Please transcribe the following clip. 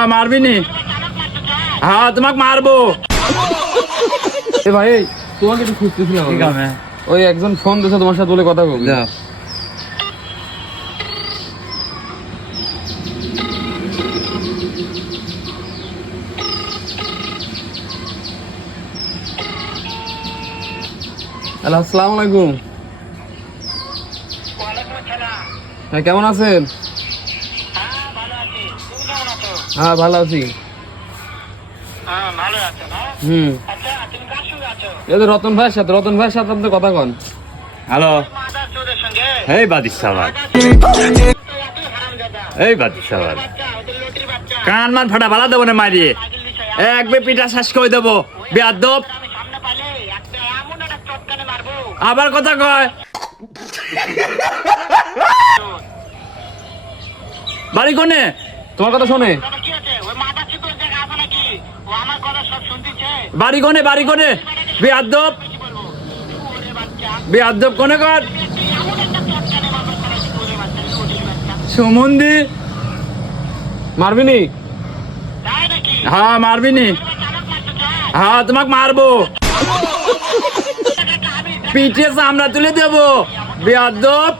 हाँ मार भी नहीं। हाँ তোমাকে মারবো। এ ভাই তোমাকে একটু খুঁজতেছিলাম। কি কাম है? ওই একজন ফোন দিয়েছে, তোমার সাথে বলে কথা বলবো। যাও। হ্যালো, আসসালামু আলাইকুম। হ্যাঁ, কেমন আছেন? হ্যাঁ ভালো আছি। এই তো রতন ভাইয়ের সাথে আপনি কথা কন। হ্যালো। এই বাদিশাবাদ, এই বাদিশাবাদ কান মান ফাটা বালা দেবো না মারিয়ে, এক বে পিঠা শ্বাস করে দেবো বেয়াদব। আবার কথা কয়। বাড়ি কোনে? তোমার কথা শোনে। বাড়ি কোনে? বাড়ি কোনে? বেয়াদব, বেয়াদব কোনে কর? সুমন্দি। মারবি নি? हाँ मार भी नहीं। हाँ তোমাকে মারবো, পিঠে সামনে তুলে দেবো বেয়াদব।